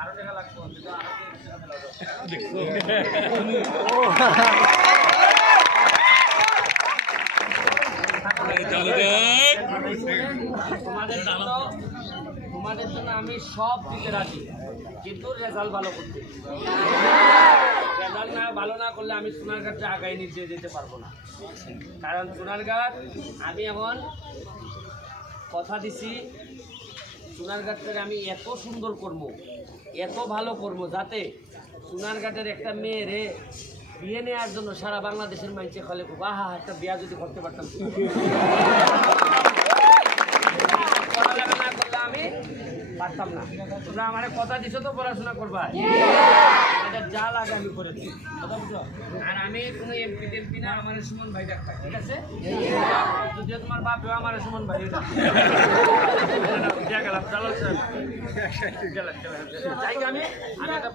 আরো টাকা লাগবে তোমাদের জন্য আমি সব দিতে রাজি, কিন্তু রেজাল্ট ভালো করতে। রেজাল্ট না ভালো না করলে আমি সোনারঘাটে আগায় নিয়ে যেতে পারবো না। কারণ সোনারঘাট আমি এখন কথা দিছি, সোনারঘাটটাকে আমি এত সুন্দর করবো, এত ভালো করবো, যাতে সোনারঘাটের একটা মেয়েরে বিয়ে নেওয়ার জন্য সারা বাংলাদেশের মানুষে খালে খুব আহা একটা বিয়া যদি করতে পারতাম। পড়ালেখা না করলে আমি পারতাম না। তোমরা আমার কথা দিছো তো পড়াশোনা করবা, এটা যা লাগে আমি করে দিই, কথা বুঝলো? আর আমি কোনো এমপি টেমপি না, আমার সুমন ভাই ডাক্তার, ঠিক আছে? যদিও তোমার বাপেও আমার সুমন ভাই গেলাম, চলো যাই আমি একটা